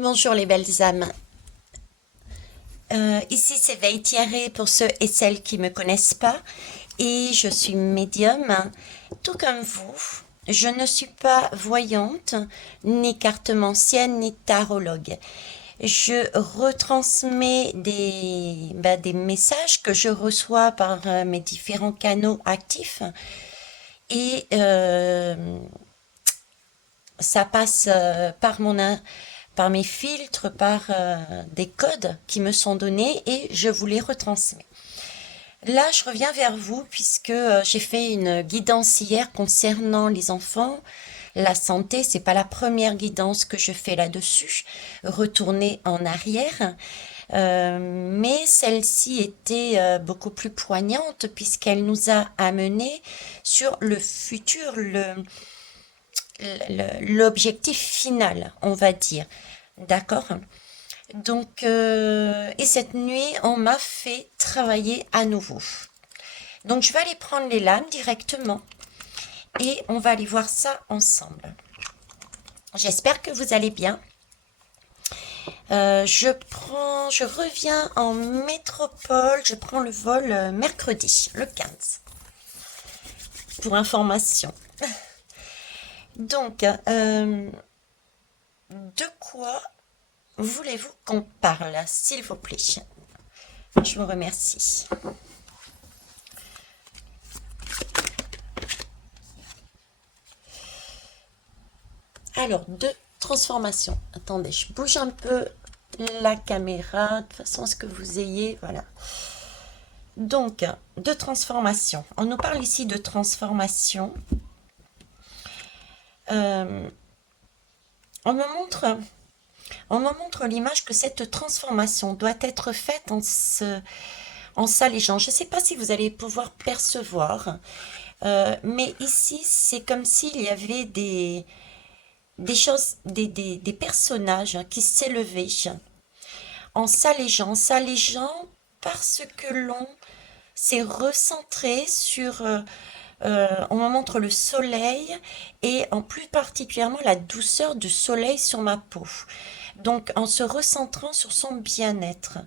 Bonjour les belles âmes. Ici c'est Veille Thierry pour ceux et celles qui me connaissent pas. Et je suis médium, tout comme vous. Je ne suis pas voyante, ni cartomancienne, ni tarologue. Je retransmets des messages que je reçois par mes différents canaux actifs. Et ça passe par mes filtres, par des codes qui me sont donnés et je vous les retransmets. Là, je reviens vers vous puisque j'ai fait une guidance hier concernant les enfants. La santé, c'est pas la première guidance que je fais là-dessus, retourner en arrière. Mais celle-ci était beaucoup plus poignante puisqu'elle nous a amené sur le futur, l'objectif final, on va dire. D'accord? Donc, et cette nuit, on m'a fait travailler à nouveau. Donc, je vais aller prendre les lames directement et on va aller voir ça ensemble. J'espère que vous allez bien. Je reviens en métropole, je prends le vol mercredi, le 15, pour information. Donc, de quoi voulez-vous qu'on parle, s'il vous plaît? Je vous remercie. Alors, de transformation. Attendez, je bouge un peu la caméra de façon à ce que vous ayez, voilà. Donc, de transformation. On nous parle ici de transformation. On me montre l'image que cette transformation doit être faite en s'allégeant. Je ne sais pas si vous allez pouvoir percevoir, mais ici, c'est comme s'il y avait des choses, des personnages qui s'élevaient s'allégeant parce que l'on s'est recentré sur, on me montre le soleil et en plus particulièrement la douceur du soleil sur ma peau. Donc en se recentrant sur son bien-être.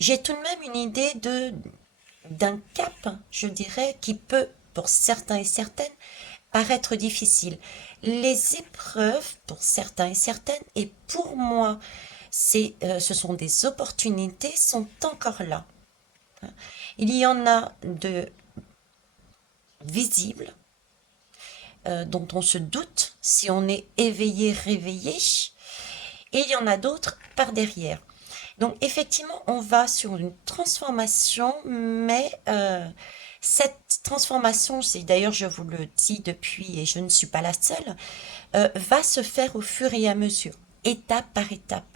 J'ai tout de même une idée d'un cap, je dirais, qui peut, pour certains et certaines, paraître difficile. Les épreuves, pour certains et certaines, et pour moi, ce sont des opportunités, sont encore là. Il y en a de visibles, dont on se doute si on est éveillé, réveillé, et il y en a d'autres par derrière. Donc effectivement, on va sur une transformation, mais cette transformation, c'est d'ailleurs je vous le dis depuis et je ne suis pas la seule, va se faire au fur et à mesure, étape par étape.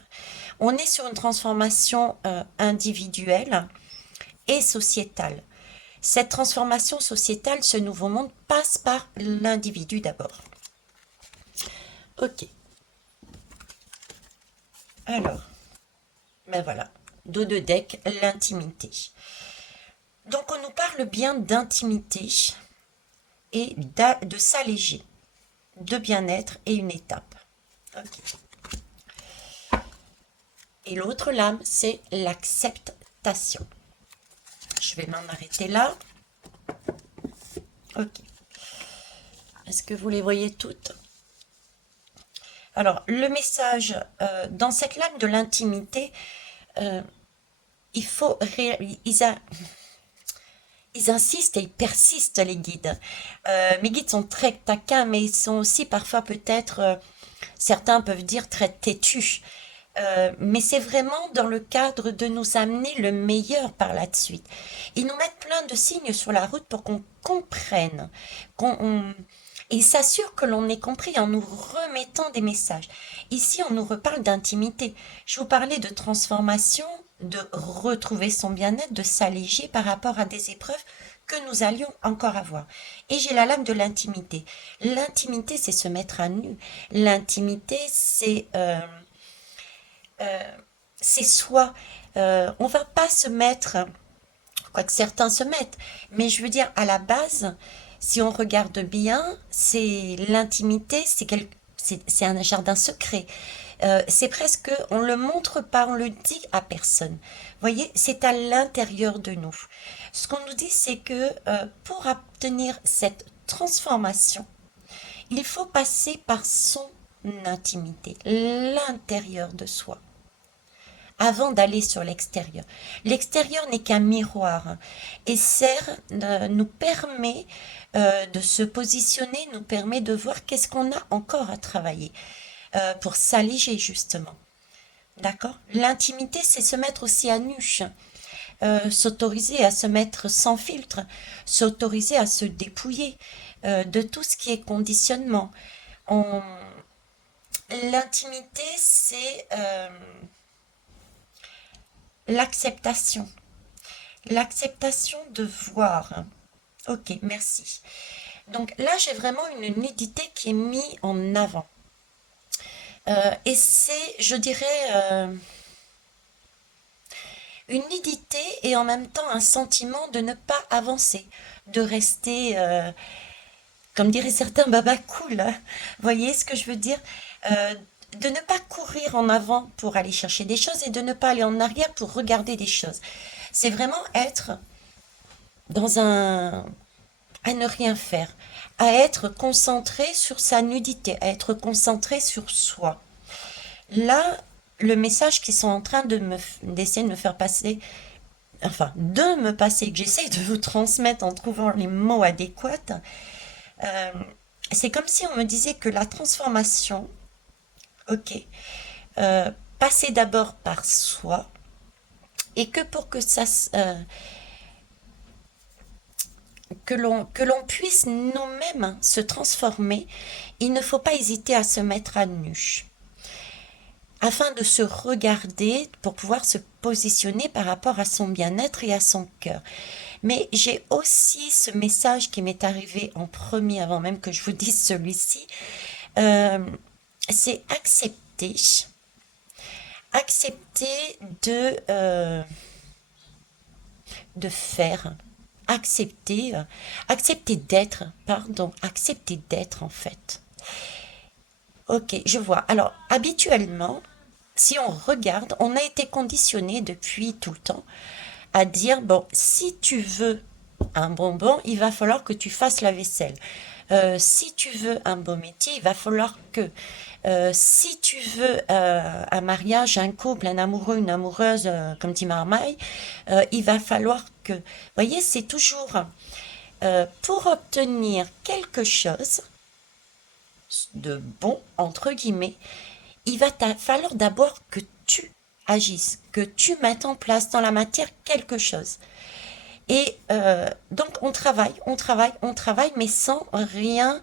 On est sur une transformation individuelle et sociétale. Cette transformation sociétale, ce nouveau monde passe par l'individu d'abord. Ok. Alors, ben voilà. Dos de deck, l'intimité. Donc on nous parle bien d'intimité et de s'alléger, de bien-être et une étape. Ok. Et l'autre lame, c'est l'acceptation. Je vais m'en arrêter là. Ok. Est-ce que vous les voyez toutes? Alors, le message, dans cette lame de l'intimité, il faut... Ils insistent et ils persistent, les guides. Mes guides sont très taquins, mais ils sont aussi parfois peut-être, certains peuvent dire très têtus. Mais c'est vraiment dans le cadre de nous amener le meilleur par la suite. Ils nous mettent plein de signes sur la route pour qu'on comprenne, et s'assurent que l'on ait compris en nous remettant des messages. Ici, on nous reparle d'intimité. Je vous parlais de transformation, de retrouver son bien-être, de s'alléger par rapport à des épreuves que nous allions encore avoir. Et j'ai la lame de l'intimité. L'intimité, c'est se mettre à nu. L'intimité, c'est soi. On va pas se mettre, quoique certains se mettent, mais je veux dire, à la base, si on regarde bien, c'est l'intimité, c'est un jardin secret. C'est presque, on le montre pas, on le dit à personne. Vous voyez, c'est à l'intérieur de nous. Ce qu'on nous dit, c'est que pour obtenir cette transformation, il faut passer par son intimité, l'intérieur de soi, avant d'aller sur l'extérieur. L'extérieur n'est qu'un miroir et sert, nous permet de se positionner, nous permet de voir qu'est-ce qu'on a encore à travailler pour s'alléger justement. D'accord? L'intimité, c'est se mettre aussi à nu, s'autoriser à se mettre sans filtre, s'autoriser à se dépouiller de tout ce qui est conditionnement. On... L'intimité, c'est l'acceptation. L'acceptation de voir. Ok, merci. Donc là, j'ai vraiment une nudité qui est mise en avant. Et c'est, je dirais, une nudité et en même temps un sentiment de ne pas avancer, de rester, comme diraient certains, baba cool. Hein. Vous voyez ce que je veux dire? Euh, de ne pas courir en avant pour aller chercher des choses et de ne pas aller en arrière pour regarder des choses. C'est vraiment être dans un... à ne rien faire, à être concentré sur sa nudité, à être concentré sur soi. Là, le message qu'ils sont en train d'essayer de me faire passer, enfin, de me passer, que j'essaye de vous transmettre en trouvant les mots adéquats, euh, c'est comme si on me disait que la transformation, ok, passait d'abord par soi et que pour que ça, que l'on puisse nous-mêmes se transformer, il ne faut pas hésiter à se mettre à nu, afin de se regarder pour pouvoir se positionner par rapport à son bien-être et à son cœur. Mais j'ai aussi ce message qui m'est arrivé en premier, avant même que je vous dise celui-ci, euh, c'est accepter, accepter de faire, accepter, accepter d'être, pardon, accepter d'être en fait. Ok, je vois. Alors, habituellement, si on regarde, on a été conditionné depuis tout le temps à dire, bon, si tu veux un bonbon, il va falloir que tu fasses la vaisselle. Si tu veux un beau métier, il va falloir que. Si tu veux un mariage, un couple, un amoureux, une amoureuse, comme dit Marmaille, il va falloir que. Vous voyez, c'est toujours pour obtenir quelque chose de bon, entre guillemets, il va falloir d'abord que tu agisses, que tu mettes en place dans la matière quelque chose. Et donc on travaille, on travaille, on travaille, mais sans rien.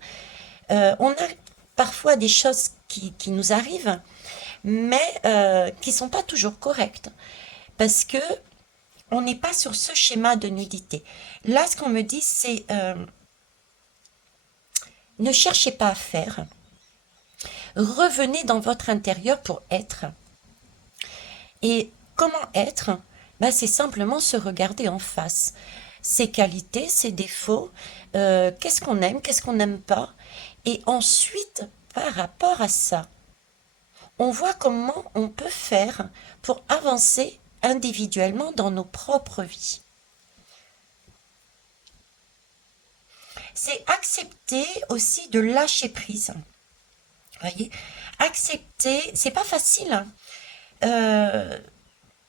On a parfois des choses qui nous arrivent, mais qui sont pas toujours correctes, parce que on n'est pas sur ce schéma de nudité. Là, ce qu'on me dit, c'est ne cherchez pas à faire, revenez dans votre intérieur pour être. Et comment être? Ben, c'est simplement se regarder en face. Ses qualités, ses défauts, qu'est-ce qu'on aime, qu'est-ce qu'on n'aime pas. Et ensuite, par rapport à ça, on voit comment on peut faire pour avancer individuellement dans nos propres vies. C'est accepter aussi de lâcher prise. Vous voyez, accepter, c'est pas facile. Hein. Euh,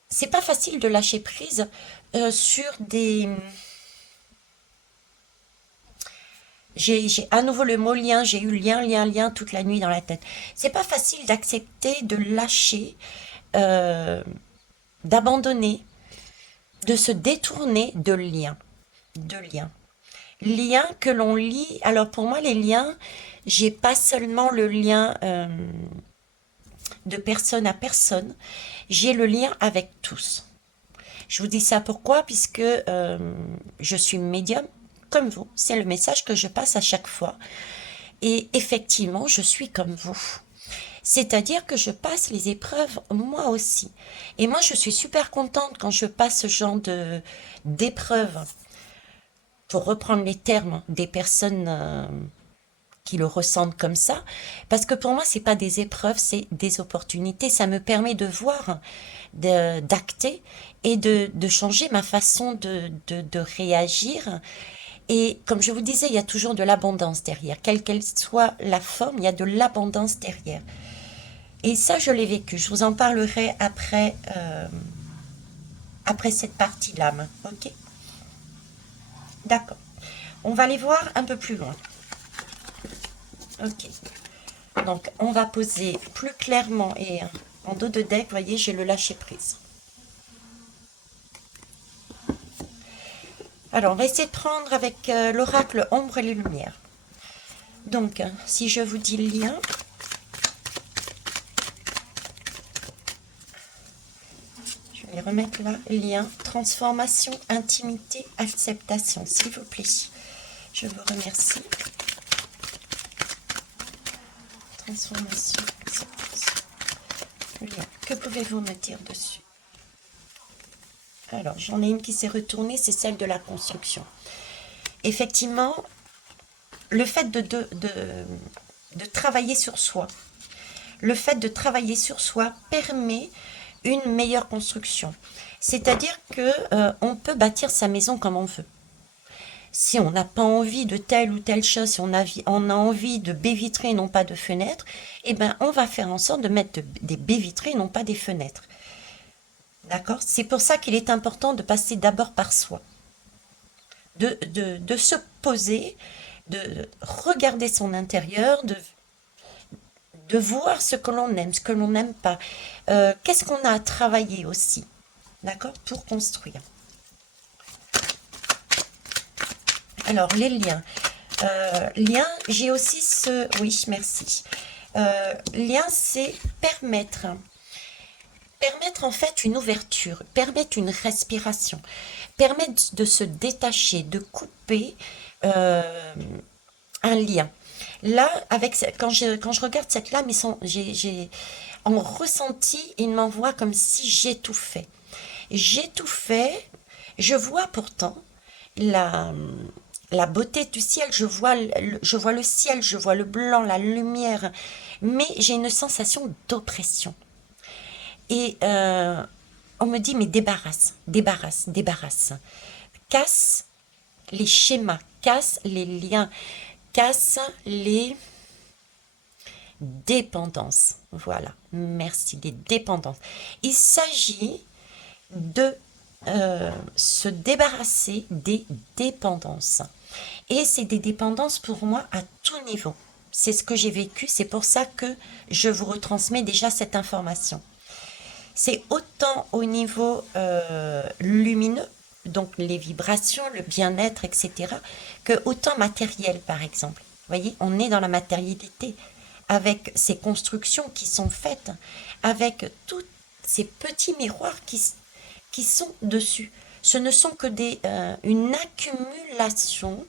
c'est pas facile de lâcher prise sur des. J'ai à nouveau le mot lien, j'ai eu lien, lien, lien toute la nuit dans la tête. C'est pas facile d'accepter, de lâcher, euh, d'abandonner, de se détourner de liens. De liens. Liens que l'on lie. Alors pour moi, les liens, j'ai pas seulement le lien de personne à personne, j'ai le lien avec tous. Je vous dis ça pourquoi? Puisque je suis médium comme vous. C'est le message que je passe à chaque fois. Et effectivement, je suis comme vous. C'est-à-dire que je passe les épreuves moi aussi. Et moi, je suis super contente quand je passe ce genre d'épreuves, pour reprendre les termes des personnes qui le ressentent comme ça, parce que pour moi, c'est pas des épreuves, c'est des opportunités. Ça me permet de voir, d'acter et de changer ma façon de réagir. Et comme je vous disais, il y a toujours de l'abondance derrière. Quelle qu'elle soit la forme, il y a de l'abondance derrière. Et ça, je l'ai vécu. Je vous en parlerai après cette partie-là. Ok? D'accord. On va aller voir un peu plus loin. Ok. Donc, on va poser plus clairement et en dos de deck, vous voyez, j'ai le lâcher prise. Alors, on va essayer de prendre avec l'oracle ombre et les lumières. Donc, si je vous dis lien, je vais remettre là, lien, transformation, intimité, acceptation, s'il vous plaît. Je vous remercie. Transformation, acceptation, lien. Que pouvez-vous me dire dessus? Alors, j'en ai une qui s'est retournée, c'est celle de la construction. Effectivement, le fait de travailler sur soi, le fait de travailler sur soi permet une meilleure construction. C'est-à-dire que on peut bâtir sa maison comme on veut. Si on n'a pas envie de telle ou telle chose, si on a envie de baies vitrées et non pas de fenêtres, eh ben, on va faire en sorte de mettre des baies vitrées et non pas des fenêtres. D'accord? C'est pour ça qu'il est important de passer d'abord par soi. De se poser, de regarder son intérieur, de voir ce que l'on aime, ce que l'on n'aime pas. Qu'est-ce qu'on a à travailler aussi, d'accord, pour construire. Alors, les liens. Liens, j'ai aussi ce... Oui, merci. Lien, c'est permettre en fait une ouverture, permettre une respiration, permettre de se détacher, de couper un lien. Là, quand je regarde cette lame, en ressenti, il m'envoie comme si j'étouffais. J'étouffais, je vois pourtant la beauté du ciel, je vois le ciel, je vois le blanc, la lumière, mais j'ai une sensation d'oppression. Et on me dit, mais débarrasse, débarrasse, débarrasse. Casse les schémas, casse les liens, casse les dépendances. Voilà, merci, les dépendances. Il s'agit de se débarrasser des dépendances. Et c'est des dépendances pour moi à tout niveau. C'est ce que j'ai vécu, c'est pour ça que je vous retransmets déjà cette information. C'est autant au niveau lumineux, donc les vibrations, le bien-être, etc., que autant matériel, par exemple. Vous voyez, on est dans la matérialité, avec ces constructions qui sont faites, avec tous ces petits miroirs qui sont dessus. Ce ne sont que une accumulation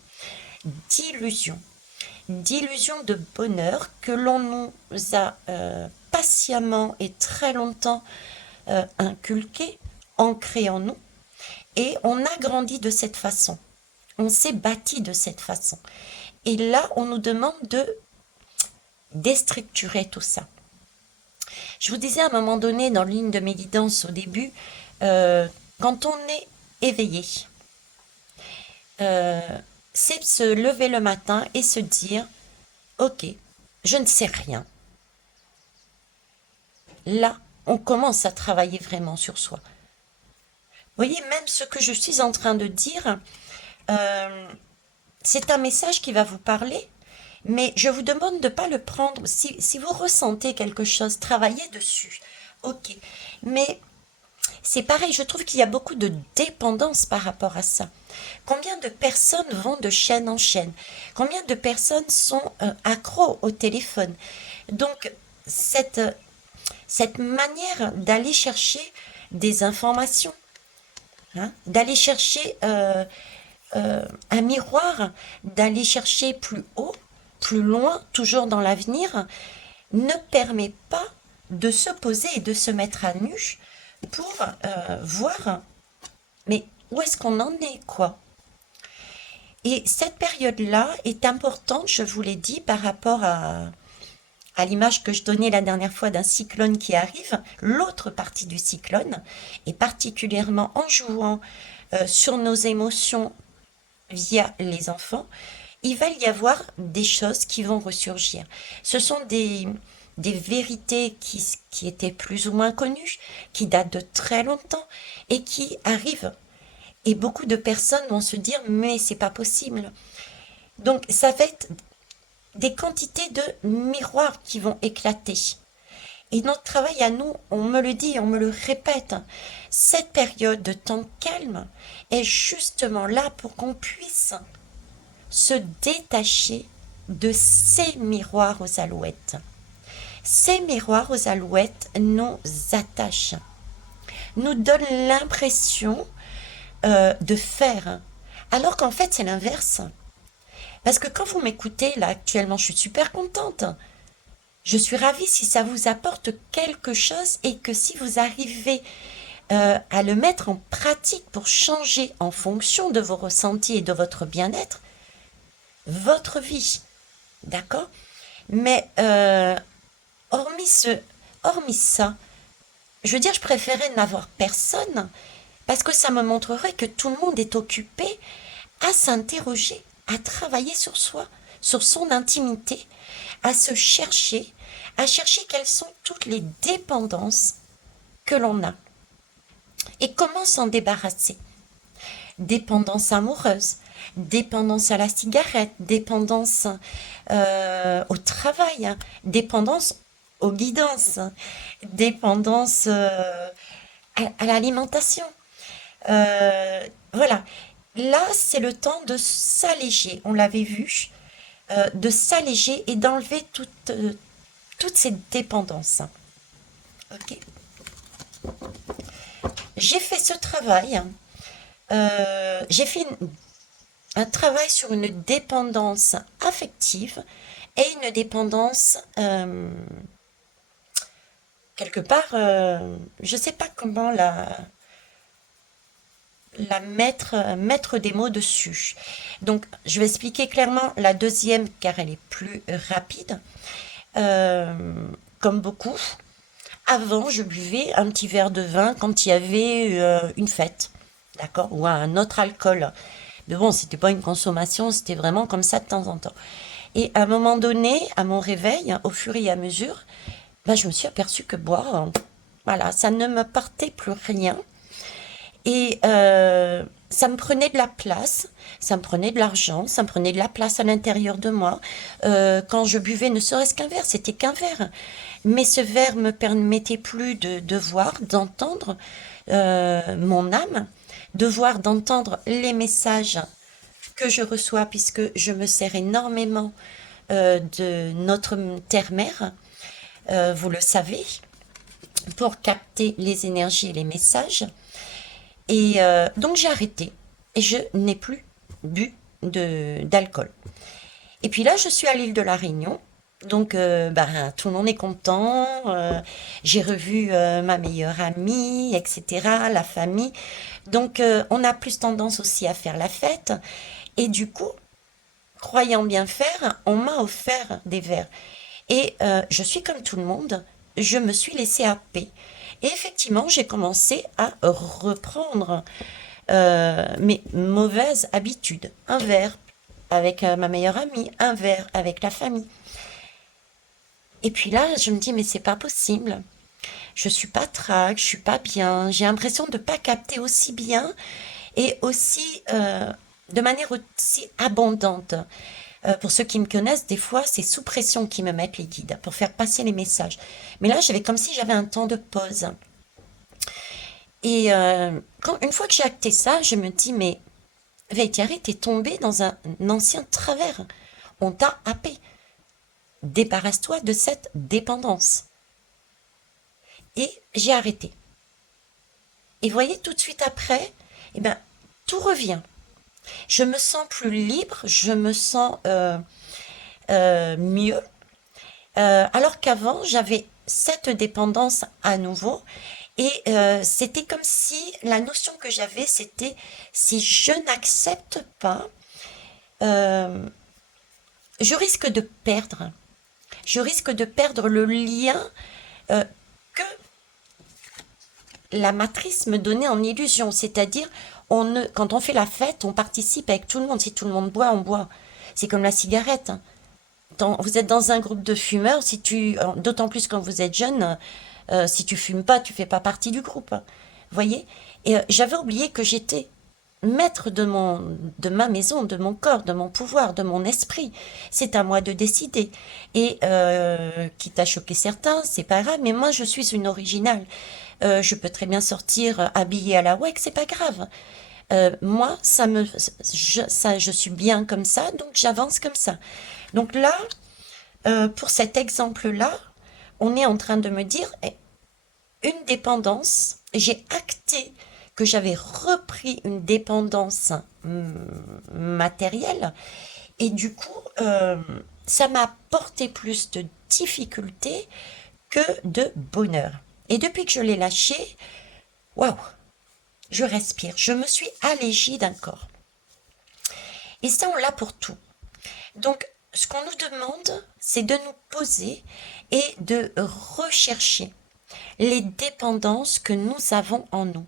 d'illusions, d'illusions de bonheur que l'on nous a patiemment et très longtemps inculquées, ancrées en nous, et on a grandi de cette façon. On s'est bâti de cette façon. Et là, on nous demande de déstructurer tout ça. Je vous disais à un moment donné, dans l'une de mes guidances au début, quand on est éveillé, c'est se lever le matin et se dire, ok, je ne sais rien. Là, on commence à travailler vraiment sur soi. Vous voyez, même ce que je suis en train de dire, c'est un message qui va vous parler, mais je vous demande de ne pas le prendre. Si vous ressentez quelque chose, travaillez dessus. Ok, mais c'est pareil, je trouve qu'il y a beaucoup de dépendance par rapport à ça. Combien de personnes vont de chaîne en chaîne? Combien de personnes sont accros au téléphone? Donc, cette manière d'aller chercher des informations, hein, d'aller chercher un miroir, d'aller chercher plus haut, plus loin, toujours dans l'avenir, ne permet pas de se poser et de se mettre à nu pour voir, mais où est-ce qu'on en est, quoi. Et cette période-là est importante, je vous l'ai dit, par rapport à l'image que je donnais la dernière fois d'un cyclone qui arrive, l'autre partie du cyclone, et particulièrement en jouant sur nos émotions via les enfants, il va y avoir des choses qui vont ressurgir. Ce sont des vérités qui étaient plus ou moins connues, qui datent de très longtemps et qui arrivent. Et beaucoup de personnes vont se dire, mais c'est pas possible. Donc, ça va être des quantités de miroirs qui vont éclater. Et notre travail à nous, on me le dit, on me le répète, cette période de temps calme est justement là pour qu'on puisse se détacher de ces miroirs aux alouettes. Ces miroirs aux alouettes nous attachent, nous donnent l'impression de faire, alors qu'en fait c'est l'inverse. Parce que quand vous m'écoutez là actuellement, je suis super contente. Je suis ravie si ça vous apporte quelque chose et que si vous arrivez à le mettre en pratique pour changer en fonction de vos ressentis et de votre bien-être, votre vie. D'accord? Mais hormis hormis ça, je veux dire, je préférais n'avoir personne parce que ça me montrerait que tout le monde est occupé à s'interroger, à travailler sur soi, sur son intimité, à chercher quelles sont toutes les dépendances que l'on a et comment s'en débarrasser. Dépendance amoureuse, dépendance à la cigarette, dépendance au travail, dépendance aux guidances, dépendance à l'alimentation. Voilà. Là, c'est le temps de s'alléger, on l'avait vu, de s'alléger et d'enlever toutes ces dépendances. Ok. J'ai fait ce travail. J'ai fait un travail sur une dépendance affective et une dépendance quelque part, je ne sais pas comment la mettre des mots dessus. Donc, je vais expliquer clairement la deuxième car elle est plus rapide. Euh, Comme beaucoup, avant, je buvais un petit verre de vin quand il y avait une fête, d'accord, ou un autre alcool. Mais bon, c'était pas une consommation, c'était vraiment comme ça de temps en temps. Et à un moment donné, à mon réveil, au fur et à mesure, ben, je me suis aperçue que boire, voilà, ça ne me portait plus rien. Et ça me prenait de la place, ça me prenait de l'argent, ça me prenait de la place à l'intérieur de moi. Quand je buvais, ne serait-ce qu'un verre, c'était qu'un verre. Mais ce verre me permettait plus de voir, d'entendre mon âme, de voir, d'entendre les messages que je reçois, puisque je me sers énormément de notre terre-mère, vous le savez, pour capter les énergies et les messages. Et donc j'ai arrêté et je n'ai plus bu d'alcool. Et puis là, je suis à l'île de la Réunion. Donc, ben, tout le monde est content. J'ai revu ma meilleure amie, etc., la famille. Donc, on a plus tendance aussi à faire la fête. Et du coup, croyant bien faire, on m'a offert des verres. Et je suis comme tout le monde, je me suis laissée happer. Et effectivement, j'ai commencé à reprendre mes mauvaises habitudes. Un verre avec ma meilleure amie, un verre avec la famille. Et puis là, je me dis, mais c'est pas possible. Je suis pas trac, je suis pas bien. J'ai l'impression de pas capter aussi bien et aussi de manière aussi abondante. Pour ceux qui me connaissent, des fois, c'est sous pression qu'ils me mettent les guides pour faire passer les messages. Mais là, j'avais comme si j'avais un temps de pause. Et une fois que j'ai acté ça, je me dis, mais Veitiari, t'es tombé dans un ancien travers. On t'a happé. Débarrasse-toi de cette dépendance. Et j'ai arrêté. Et voyez, tout de suite après, eh ben, tout revient. Je me sens plus libre, je me sens mieux. Alors qu'avant, j'avais cette dépendance à nouveau. Et c'était comme si la notion que j'avais, c'était si je n'accepte pas euh, je risque de perdre. Je risque de perdre le lien euh, que la matrice me donnait en illusion. C'est-à-dire, quand on fait la fête, on participe avec tout le monde. Si tout le monde boit, on boit. C'est comme la cigarette, hein. Vous êtes dans un groupe de fumeurs, d'autant plus quand vous êtes jeune, si tu fumes pas, tu fais pas partie du groupe, hein. Vous voyez? Et j'avais oublié que j'étais maître de ma maison, de mon corps, de mon pouvoir, de mon esprit. C'est à moi de décider. Et quitte à choquer certains, c'est pas grave, mais moi je suis une originale. Je peux très bien sortir habillée à la WEC, c'est pas grave. Moi, je suis bien comme ça, donc j'avance comme ça. Donc là, pour cet exemple-là, on est en train de me dire une dépendance. J'ai acté que j'avais repris une dépendance matérielle et du coup, ça m'a apporté plus de difficultés que de bonheur. Et depuis que je l'ai lâché, waouh, je respire, je me suis allégée d'un corps. Et ça, on l'a pour tout. Donc, ce qu'on nous demande, c'est de nous poser et de rechercher les dépendances que nous avons en nous.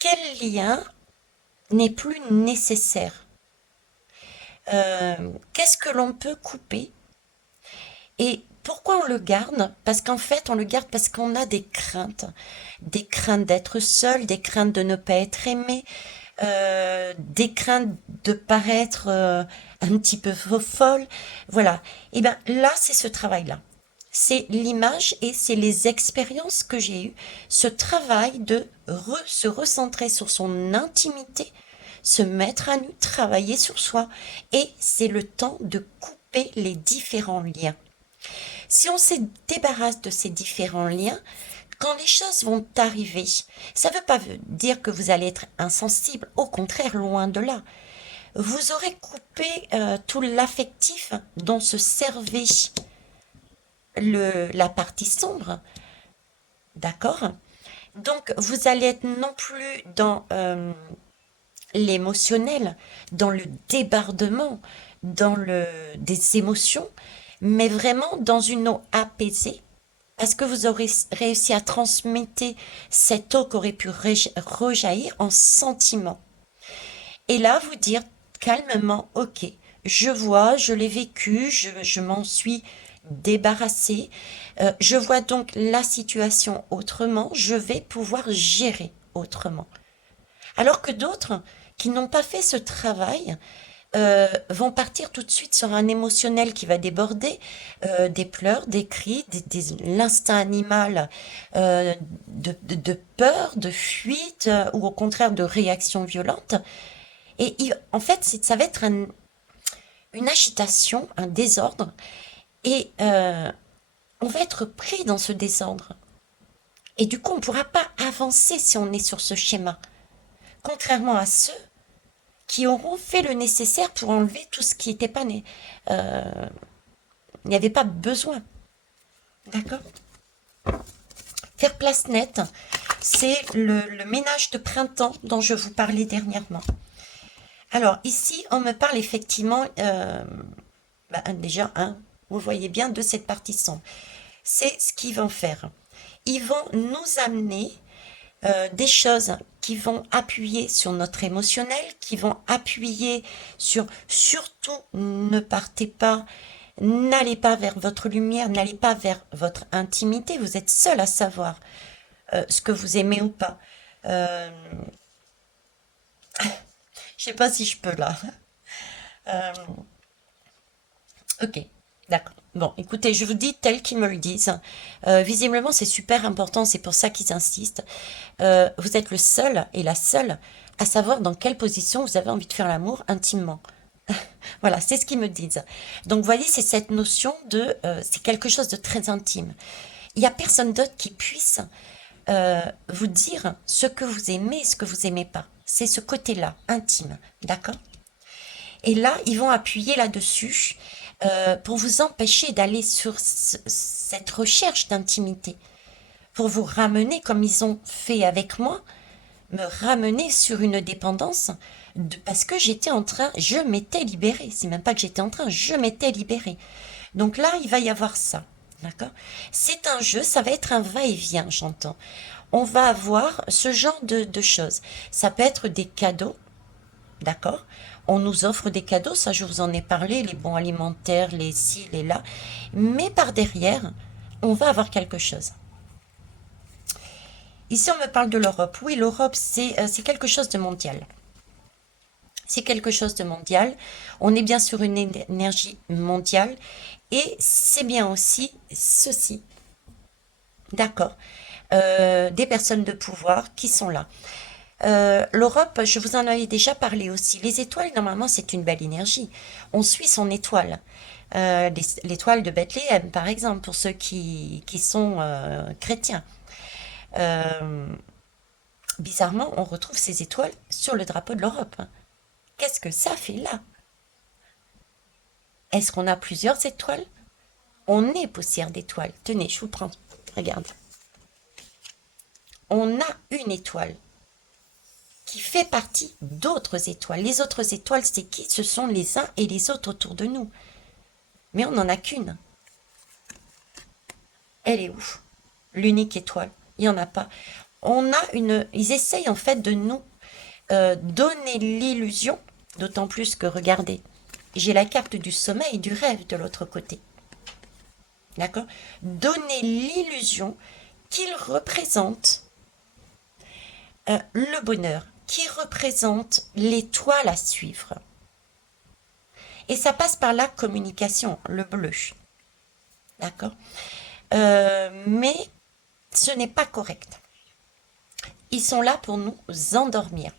Quel lien n'est plus nécessaire? Qu'est-ce que l'on peut couper? Et pourquoi on le garde? Parce qu'en fait, on le garde parce qu'on a des craintes d'être seul, des craintes de ne pas être aimé, des craintes de paraître un petit peu folle. Voilà. Et bien là, c'est ce travail-là. C'est l'image et c'est les expériences que j'ai eues. Ce travail de se recentrer sur son intimité, se mettre à nu, travailler sur soi. Et c'est le temps de couper les différents liens. Si on se débarrasse de ces différents liens, quand les choses vont arriver, ça ne veut pas dire que vous allez être insensible, au contraire, loin de là. Vous aurez coupé tout l'affectif dont se servait la partie sombre, d'accord? Donc, vous allez être non plus dans l'émotionnel, dans le débordement, des émotions, mais vraiment dans une eau apaisée, parce que vous aurez réussi à transmettre cette eau qui aurait pu rejaillir en sentiment. Et là, vous dire calmement, ok, je vois, je l'ai vécu, je m'en suis débarrassée, je vois donc la situation autrement, je vais pouvoir gérer autrement. Alors que d'autres qui n'ont pas fait ce travail vont partir tout de suite sur un émotionnel qui va déborder, des pleurs, des cris, l'instinct animal de peur, de fuite ou au contraire de réaction violente. Et en fait, ça va être une agitation, un désordre, et on va être pris dans ce désordre. Et du coup, on ne pourra pas avancer si on est sur ce schéma. Contrairement à ceux qui auront fait le nécessaire pour enlever tout ce qui n'était pas né. Il n'y avait pas besoin. D'accord? Faire place nette, c'est le ménage de printemps dont je vous parlais dernièrement. Alors ici, on me parle effectivement, déjà, hein, vous voyez bien, de cette partie sombre. C'est ce qu'ils vont faire. Ils vont nous amener des choses qui vont appuyer sur notre émotionnel, qui vont appuyer sur surtout ne partez pas, n'allez pas vers votre lumière, n'allez pas vers votre intimité, vous êtes seul à savoir ce que vous aimez ou pas. Euh, je sais pas si je peux là. Euh, ok, d'accord. Bon, écoutez, je vous dis tel qu'ils me le disent. Visiblement, c'est super important, c'est pour ça qu'ils insistent. Vous êtes le seul et la seule à savoir dans quelle position vous avez envie de faire l'amour intimement. Voilà, c'est ce qu'ils me disent. Donc, vous voyez, c'est cette notion c'est quelque chose de très intime. Il n'y a personne d'autre qui puisse vous dire ce que vous aimez et ce que vous aimez pas. C'est ce côté-là, intime, d'accord? Et là, ils vont appuyer là-dessus pour vous empêcher d'aller sur cette recherche d'intimité, pour vous ramener, comme ils ont fait avec moi, me ramener sur une dépendance Parce que j'étais en train, je m'étais libérée. C'est même pas que j'étais en train, je m'étais libérée. Donc là, il va y avoir ça. D'accord? C'est un jeu, ça va être un va-et-vient, j'entends. On va avoir ce genre de choses. Ça peut être des cadeaux, d'accord? On nous offre des cadeaux, ça je vous en ai parlé, les bons alimentaires, les ci, les là. Mais par derrière, on va avoir quelque chose. Ici, on me parle de l'Europe. Oui, l'Europe, c'est quelque chose de mondial. C'est quelque chose de mondial. On est bien sur une énergie mondiale. Et c'est bien aussi ceci. D'accord. Des personnes de pouvoir qui sont là. L'Europe, je vous en avais déjà parlé aussi. Les étoiles, normalement, c'est une belle énergie. On suit son étoile. L'étoile de Bethléem, par exemple, pour ceux qui sont chrétiens. Euh, Bizarrement, on retrouve ces étoiles sur le drapeau de l'Europe. Qu'est-ce que ça fait là? Est-ce qu'on a plusieurs étoiles? On est poussière d'étoiles. Tenez, je vous prends. Regarde. On a une étoile qui fait partie d'autres étoiles. Les autres étoiles, c'est qui? Ce sont les uns et les autres autour de nous. Mais on n'en a qu'une. Elle est où? L'unique étoile. Il n'y en a pas. Ils essayent en fait de nous donner l'illusion, d'autant plus que, regardez, j'ai la carte du sommeil et du rêve de l'autre côté. D'accord? Donner l'illusion qu'il représente le bonheur, qui représente l'étoile à suivre. Et ça passe par la communication, le bleu. D'accord? Mais ce n'est pas correct. Ils sont là pour nous endormir.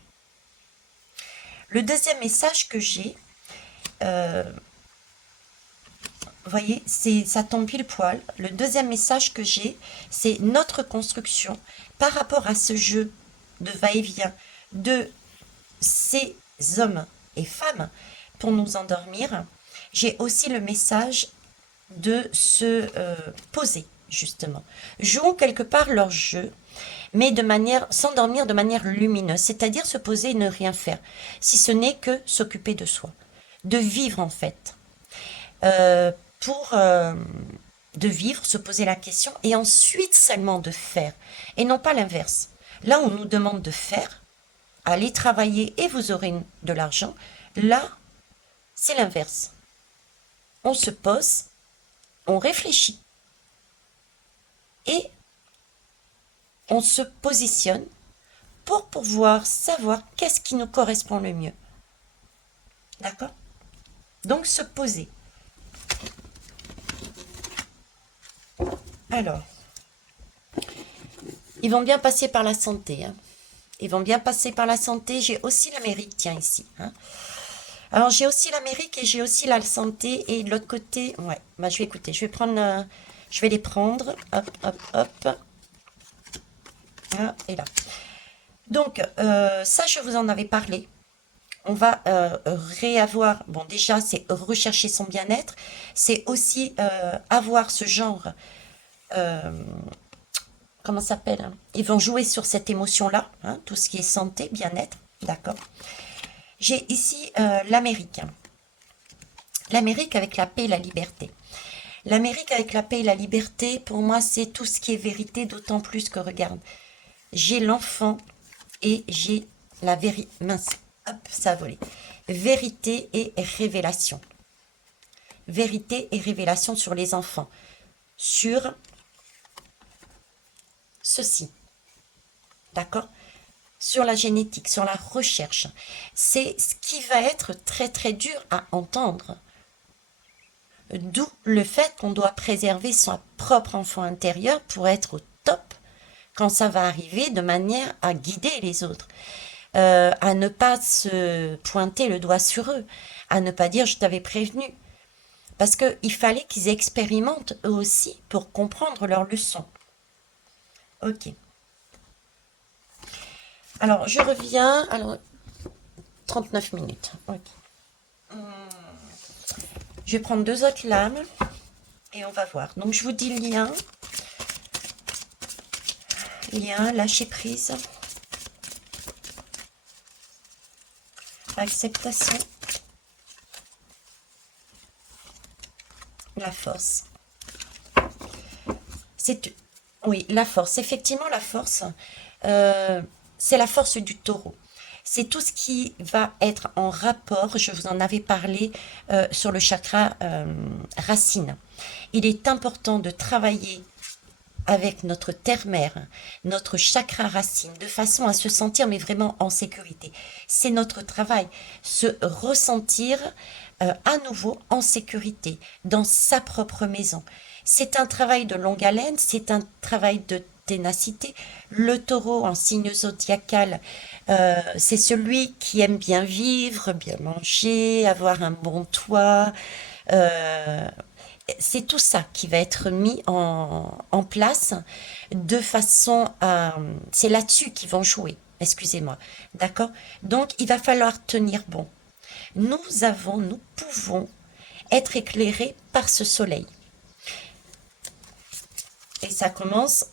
Le deuxième message que j'ai, vous voyez, ça tombe pile poil. Le deuxième message que j'ai, c'est notre construction par rapport à ce jeu de va-et-vient de ces hommes et femmes pour nous endormir. J'ai aussi le message de se poser, justement. Jouons quelque part leur jeu, mais de manière, s'endormir de manière lumineuse, c'est-à-dire se poser et ne rien faire, si ce n'est que s'occuper de soi, de vivre en fait. Euh, pour de vivre, se poser la question et ensuite seulement de faire, et non pas l'inverse. Là, on nous demande de faire, allez travailler et vous aurez de l'argent. Là, c'est l'inverse. On se pose, on réfléchit et on se positionne pour pouvoir savoir qu'est-ce qui nous correspond le mieux. D'accord? Donc se poser. Alors, ils vont bien passer par la santé. Hein. Ils vont bien passer par la santé. J'ai aussi l'Amérique, tiens, ici. Hein. Alors, j'ai aussi l'Amérique et j'ai aussi la santé. Et de l'autre côté, ouais, bah, je vais écouter. Je vais les prendre. Hop, hop, hop. Là et là. Donc, ça, je vous en avais parlé. On va réavoir, bon déjà c'est rechercher son bien-être, c'est aussi avoir ce genre, euh, comment ça s'appelle, hein. Ils vont jouer sur cette émotion-là, hein, tout ce qui est santé, bien-être, d'accord. J'ai ici l'Amérique, l'Amérique avec la paix et la liberté. L'Amérique avec la paix et la liberté, pour moi c'est tout ce qui est vérité, d'autant plus que regarde, j'ai l'enfant et j'ai la vérité, mince, hop, ça a volé. Vérité et révélation. Vérité et révélation sur les enfants. Sur ceci. D'accord? Sur la génétique, sur la recherche. C'est ce qui va être très très dur à entendre. D'où le fait qu'on doit préserver son propre enfant intérieur pour être au top quand ça va arriver de manière à guider les autres. À ne pas se pointer le doigt sur eux, à ne pas dire je t'avais prévenu. Parce qu'il fallait qu'ils expérimentent eux aussi pour comprendre leurs leçons. Ok. Alors, je reviens. Alors, 39 minutes. Ok. Je vais prendre deux autres lames et on va voir. Donc, je vous dis lien. Lien, lâcher prise. acceptation, la force. C'est, oui, la force. Effectivement, la force, c'est la force du taureau. C'est tout ce qui va être en rapport, je vous en avais parlé sur le chakra racine. Il est important de travailler avec notre terre-mère, notre chakra racine, de façon à se sentir mais vraiment en sécurité. C'est notre travail, se ressentir à nouveau en sécurité, dans sa propre maison. C'est un travail de longue haleine, c'est un travail de ténacité. Le taureau en signe zodiacal, c'est celui qui aime bien vivre, bien manger, avoir un bon toit, euh, c'est tout ça qui va être mis en place de façon à... C'est là-dessus qu'ils vont jouer, excusez-moi, d'accord? Donc, il va falloir tenir bon. Nous pouvons être éclairés par ce soleil. Et ça commence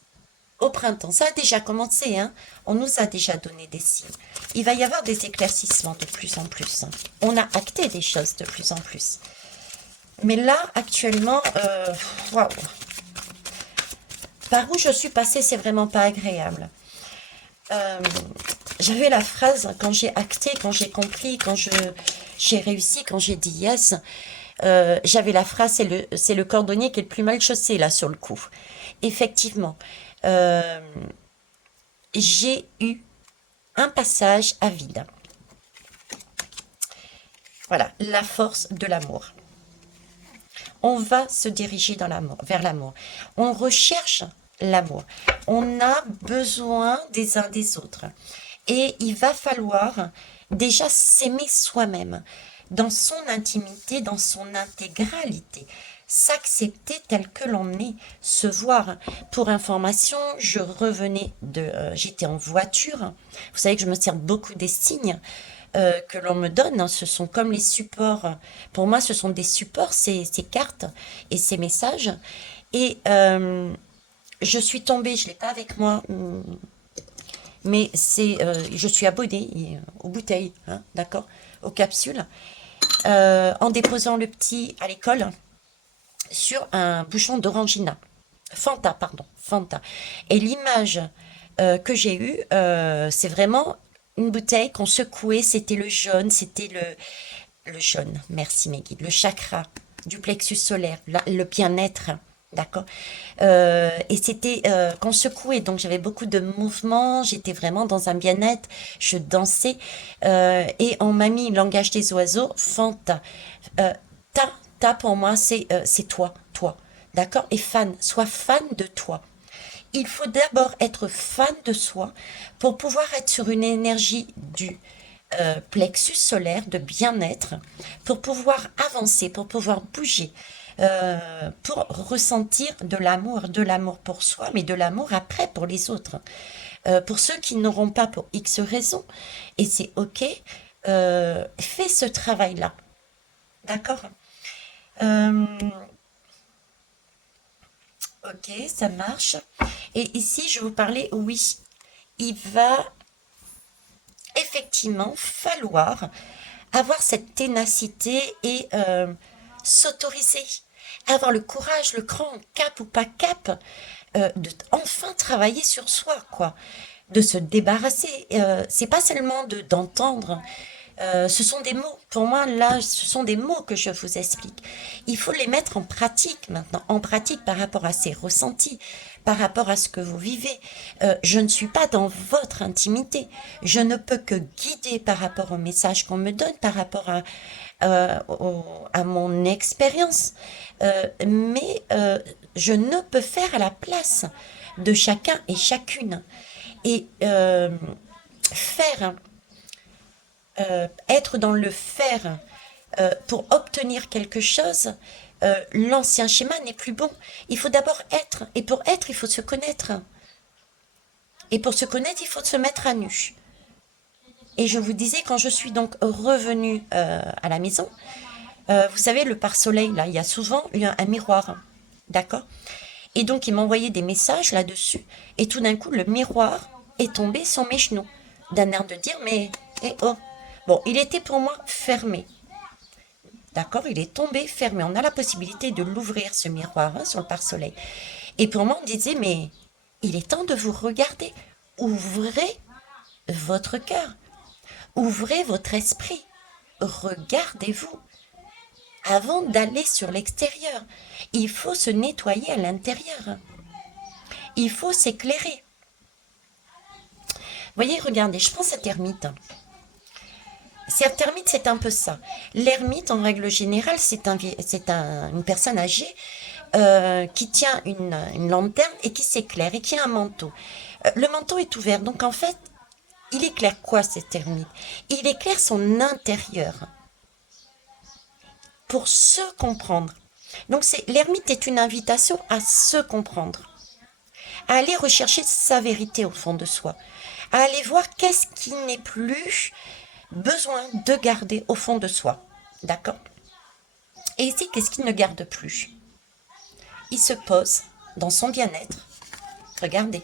au printemps. Ça a déjà commencé, hein? On nous a déjà donné des signes. Il va y avoir des éclaircissements de plus en plus, hein. On a acté des choses de plus en plus. Mais là, actuellement, waouh, par où je suis passée, c'est vraiment pas agréable. Euh, J'avais la phrase quand j'ai acté, quand j'ai compris, j'ai réussi, quand j'ai dit yes. J'avais la phrase, c'est le cordonnier qui est le plus mal chaussé là sur le coup. Effectivement, euh, j'ai eu un passage à vide. Voilà, la force de l'amour. On va se diriger dans l'amour, vers l'amour. On recherche l'amour. On a besoin des uns des autres. Et il va falloir déjà s'aimer soi-même, dans son intimité, dans son intégralité. S'accepter tel que l'on est, se voir. Pour information, j'étais en voiture. Vous savez que je me sers beaucoup des signes que l'on me donne, hein. Ce sont comme les supports. Pour moi, ce sont des supports, ces cartes et ces messages. Et je suis tombée, je ne l'ai pas avec moi, mais je suis abonnée aux bouteilles, hein, d'accord, aux capsules, en déposant le petit à l'école sur un bouchon d'orangina. Fanta, pardon, Fanta. Et l'image que j'ai eue, c'est vraiment une bouteille qu'on secouait, c'était le jaune, le jaune, merci mes guides, le chakra du plexus solaire, le bien-être, d'accord. Et c'était qu'on secouait, donc j'avais beaucoup de mouvements, j'étais vraiment dans un bien-être, je dansais, et on m'a mis le langage des oiseaux, Fanta. Euh, ta pour moi, c'est toi, toi, d'accord. Et fan, sois fan de toi. Il faut d'abord être fan de soi pour pouvoir être sur une énergie du plexus solaire de bien-être, pour pouvoir avancer, pour pouvoir bouger, pour ressentir de l'amour pour soi, mais de l'amour après pour les autres. Pour ceux qui n'auront pas pour X raisons, et c'est ok, fais ce travail-là, d'accord. Euh, ok, ça marche. Et ici, je vous parlais, oui, il va effectivement falloir avoir cette ténacité et s'autoriser, avoir le courage, le cran, cap ou pas cap, de enfin travailler sur soi, quoi, de se débarrasser. C'est pas seulement d'entendre. Ce sont des mots. Pour moi, là, ce sont des mots que je vous explique. Il faut les mettre en pratique maintenant, en pratique par rapport à ces ressentis, par rapport à ce que vous vivez. Je ne suis pas dans votre intimité. Je ne peux que guider par rapport au message qu'on me donne, par rapport à mon expérience. Mais je ne peux faire à la place de chacun et chacune. Et faire être dans le faire pour obtenir quelque chose, l'ancien schéma n'est plus bon. Il faut d'abord être. Et pour être, il faut se connaître. Et pour se connaître, il faut se mettre à nu. Et je vous disais, quand je suis donc revenue à la maison, vous savez, le pare-soleil, là, il y a souvent un miroir. D'accord. Et donc, il m'envoyait des messages là-dessus. Et tout d'un coup, le miroir est tombé sur mes genoux. D'un air de dire, mais, eh oh, Bon, il était pour moi fermé. D'accord? Il est tombé fermé. On a la possibilité de l'ouvrir, ce miroir, hein, sur le pare-soleil. Et pour moi, on disait, mais il est temps de vous regarder. Ouvrez votre cœur. Ouvrez votre esprit. Regardez-vous avant d'aller sur l'extérieur. Il faut se nettoyer à l'intérieur. Il faut s'éclairer. Vous voyez, regardez, je prends cette ermite. Cette ermite, c'est un peu ça. L'ermite, en règle générale, une personne âgée qui tient une lanterne et qui s'éclaire et qui a un manteau. Le manteau est ouvert, donc en fait, il éclaire quoi cet ermite? Il éclaire son intérieur pour se comprendre. Donc l'ermite est une invitation à se comprendre, à aller rechercher sa vérité au fond de soi, à aller voir qu'est-ce qui n'est plus besoin de garder au fond de soi. D'accord? Et ici, qu'est-ce qu'il ne garde plus? Il se pose dans son bien-être. Regardez.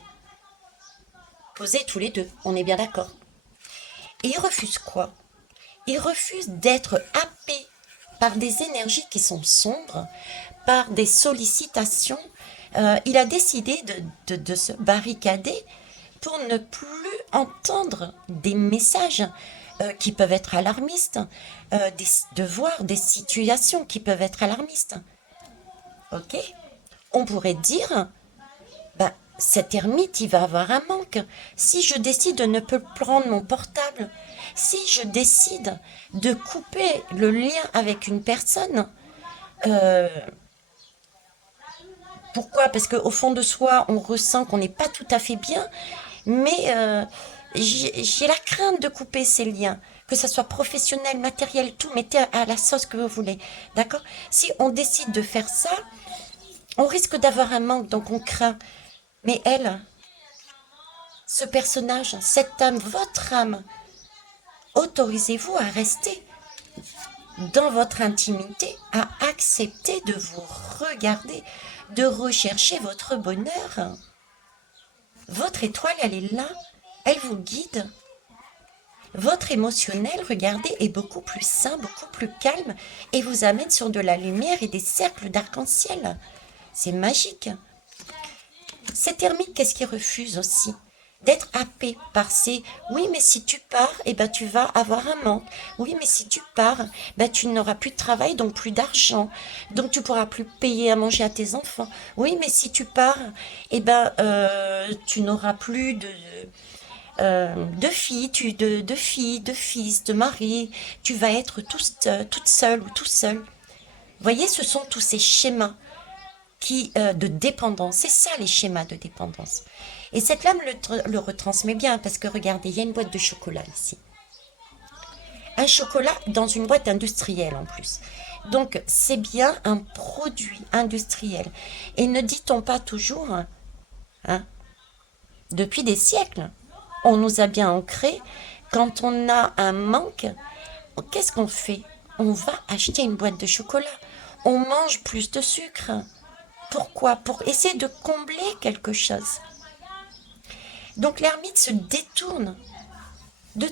Posés tous les deux, on est bien d'accord. Et il refuse quoi? Il refuse d'être happé par des énergies qui sont sombres, par des sollicitations. Il a décidé de se barricader pour ne plus entendre des messages qui peuvent être alarmistes, de voir des situations qui peuvent être alarmistes. Ok? On pourrait dire, bah, cet ermite, il va avoir un manque. Si je décide de ne plus prendre mon portable, si je décide de couper le lien avec une personne, euh, pourquoi? Parce qu'au fond de soi, on ressent qu'on n'est pas tout à fait bien, mais j'ai la crainte de couper ces liens, que ce soit professionnel, matériel, tout, mettez à la sauce que vous voulez. D'accord? Si on décide de faire ça, on risque d'avoir un manque, donc on craint. Mais elle, ce personnage, cette âme, votre âme, autorisez-vous à rester dans votre intimité, à accepter de vous regarder, de rechercher votre bonheur. Votre étoile, elle est là, elle vous guide. Votre émotionnel, regardez, est beaucoup plus sain, beaucoup plus calme et vous amène sur de la lumière et des cercles d'arc-en-ciel. C'est magique. Cet ermite, qu'est-ce qu'il refuse aussi? D'être happé par ces oui, mais si tu pars, eh ben, tu vas avoir un manque. Oui, mais si tu pars, ben, tu n'auras plus de travail, donc plus d'argent. Donc tu pourras plus payer à manger à tes enfants. Oui, mais si tu pars, eh ben, tu n'auras plus de filles, de filles, de fils, de mari. Tu vas être toute seule ou tout seul. Vous voyez, ce sont tous ces schémas de dépendance. C'est ça les schémas de dépendance. Et cette lame le retransmet bien parce que regardez, il y a une boîte de chocolat ici. Un chocolat dans une boîte industrielle en plus. Donc c'est bien un produit industriel. Et ne dit-on pas toujours, hein, depuis des siècles, on nous a bien ancré, quand on a un manque, qu'est-ce qu'on fait? On va acheter une boîte de chocolat. On mange plus de sucre. Pourquoi? Pour essayer de combler quelque chose. Donc l'ermite se détourne de,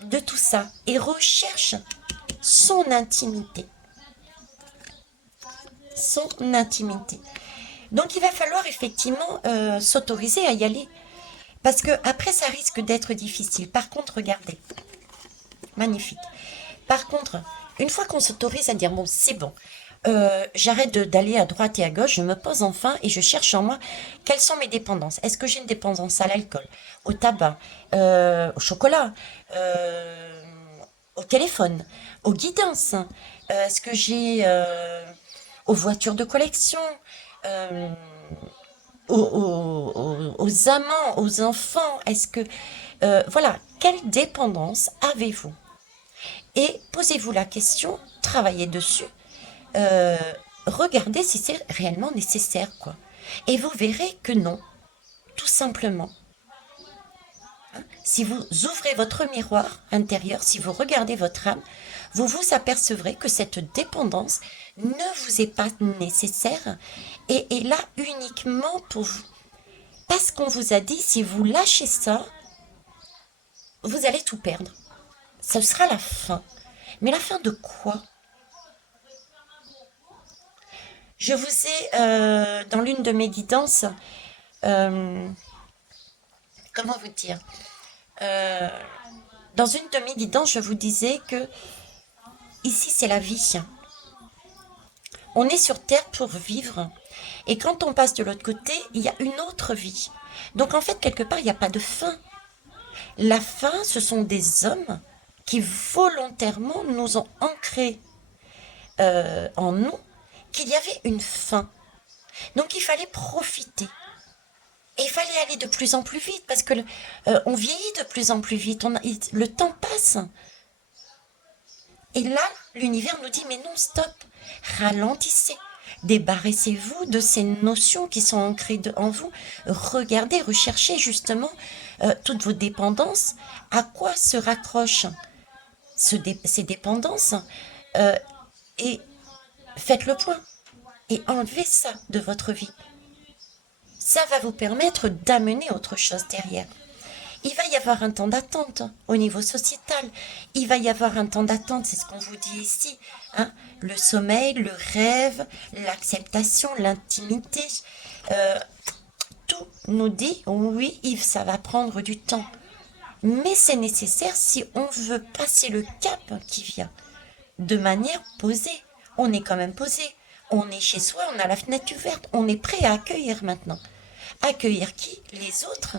de tout ça et recherche son intimité. Son intimité. Donc il va falloir effectivement s'autoriser à y aller. Parce que après ça risque d'être difficile. Par contre, regardez. Magnifique. Par contre, une fois qu'on s'autorise à dire, bon, c'est bon, j'arrête d'aller à droite et à gauche, je me pose enfin et je cherche en moi quelles sont mes dépendances. Est-ce que j'ai une dépendance à l'alcool, au tabac, au chocolat, au téléphone, aux guidances? Est-ce que j'ai aux voitures de collection, euh, aux amants, aux enfants? Est-ce que voilà, quelle dépendance avez-vous? Et posez-vous la question, travaillez dessus, euh, regardez si c'est réellement nécessaire, quoi. Et vous verrez que non, tout simplement. Si vous ouvrez votre miroir intérieur, si vous regardez votre âme, vous vous apercevrez que cette dépendance ne vous est pas nécessaire et est là uniquement pour vous. Parce qu'on vous a dit, si vous lâchez ça, vous allez tout perdre. ce sera la fin. Mais la fin de quoi? Je vous ai, dans l'une de mes guidances, euh, comment vous dire? Euh, Dans une de mes guidances, je vous disais que ici, c'est la vie. On est sur Terre pour vivre. Et quand on passe de l'autre côté, il y a une autre vie. Donc en fait, quelque part, il n'y a pas de fin. La fin, ce sont des hommes qui volontairement nous ont ancré en nous qu'il y avait une fin. Donc il fallait profiter. Et il fallait aller de plus en plus vite parce que on vieillit de plus en plus vite. Le temps passe. Et là, l'univers nous dit, mais non, stop, ralentissez, débarrassez-vous de ces notions qui sont ancrées en vous. Regardez, recherchez justement toutes vos dépendances, à quoi se raccrochent ces dépendances, euh, et faites le point, et enlevez ça de votre vie. Ça va vous permettre d'amener autre chose derrière. Il va y avoir un temps d'attente au niveau sociétal. Il va y avoir un temps d'attente, c'est ce qu'on vous dit ici. Hein, le sommeil, le rêve, l'acceptation, l'intimité. Euh, Tout nous dit, oui, Yves, ça va prendre du temps. Mais c'est nécessaire si on veut passer le cap qui vient de manière posée. On est quand même posé. On est chez soi, on a la fenêtre ouverte. On est prêt à accueillir maintenant. Accueillir qui? Les autres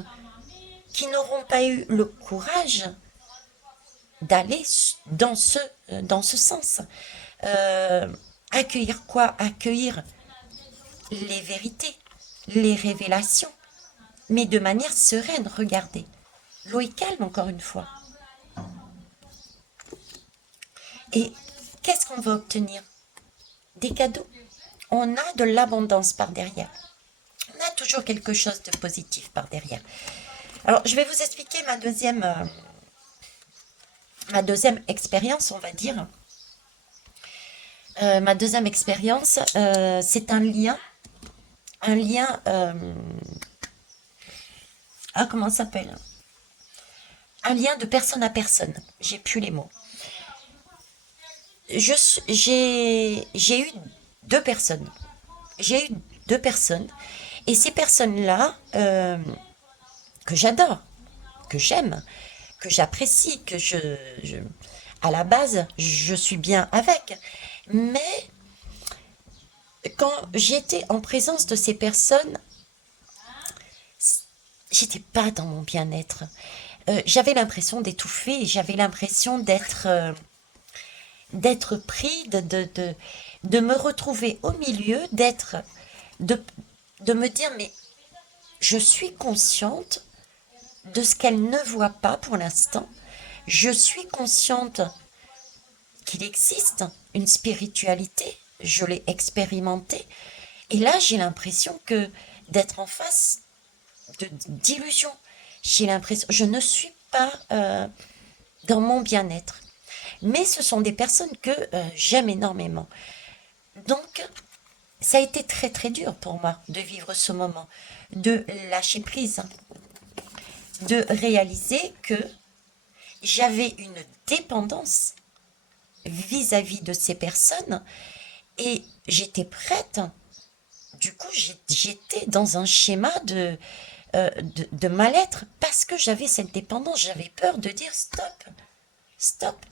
qui n'auront pas eu le courage d'aller dans ce sens. Euh, Accueillir quoi? Accueillir les vérités, les révélations, mais de manière sereine, regardez. L'eau est calme encore une fois. Et qu'est-ce qu'on va obtenir? Des cadeaux. On a de l'abondance par derrière. On a toujours quelque chose de positif par derrière. Alors, je vais vous expliquer ma deuxième expérience, on va dire. Ma deuxième expérience, c'est un lien, comment ça s'appelle? Un lien de personne à personne. J'ai plus les mots. J'ai eu deux personnes. J'ai eu deux personnes. Et ces personnes-là, que j'adore, que j'aime, que j'apprécie, à la base, je suis bien avec. Mais quand j'étais en présence de ces personnes, j'étais pas dans mon bien-être. J'avais l'impression d'étouffer, j'avais l'impression d'être pris, de me retrouver au milieu, de, de me dire, mais je suis consciente de ce qu'elle ne voit pas pour l'instant. Je suis consciente qu'il existe une spiritualité, je l'ai expérimentée, et là j'ai l'impression que d'être en face d'illusions. J'ai l'impression, je ne suis pas dans mon bien-être. Mais ce sont des personnes que j'aime énormément. Donc, ça a été très très dur pour moi de vivre ce moment, de lâcher prise, de réaliser que j'avais une dépendance vis-à-vis de ces personnes et j'étais prête. Du coup, j'étais dans un schéma de mal-être parce que j'avais cette dépendance. J'avais peur de dire stop, stop,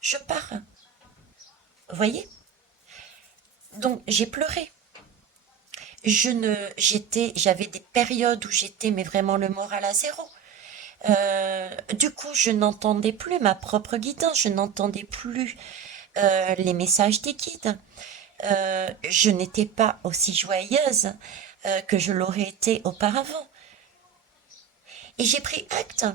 je pars. Vous voyez? Donc, j'ai pleuré. J'avais des périodes où j'étais, mais vraiment le moral à zéro. Du coup, je n'entendais plus ma propre guidance, je n'entendais plus les messages des guides. Je n'étais pas aussi joyeuse que je l'aurais été auparavant. Et j'ai pris acte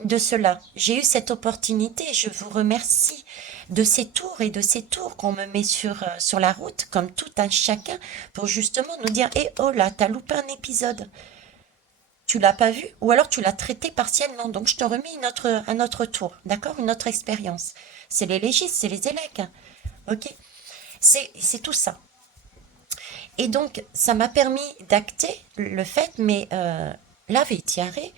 de cela. J'ai eu cette opportunité. Je vous remercie de ces tours et de ces tours qu'on me met sur la route, comme tout un chacun, pour justement nous dire, eh oh là, t'as loupé un épisode. Tu l'as pas vu, ou alors tu l'as traité partiellement. Donc je te remets un autre tour, d'accord? Une autre expérience. C'est les légistes, c'est les élèves. Ok? C'est tout ça. Et donc, ça m'a permis d'acter le fait, mais là, Vétiaré,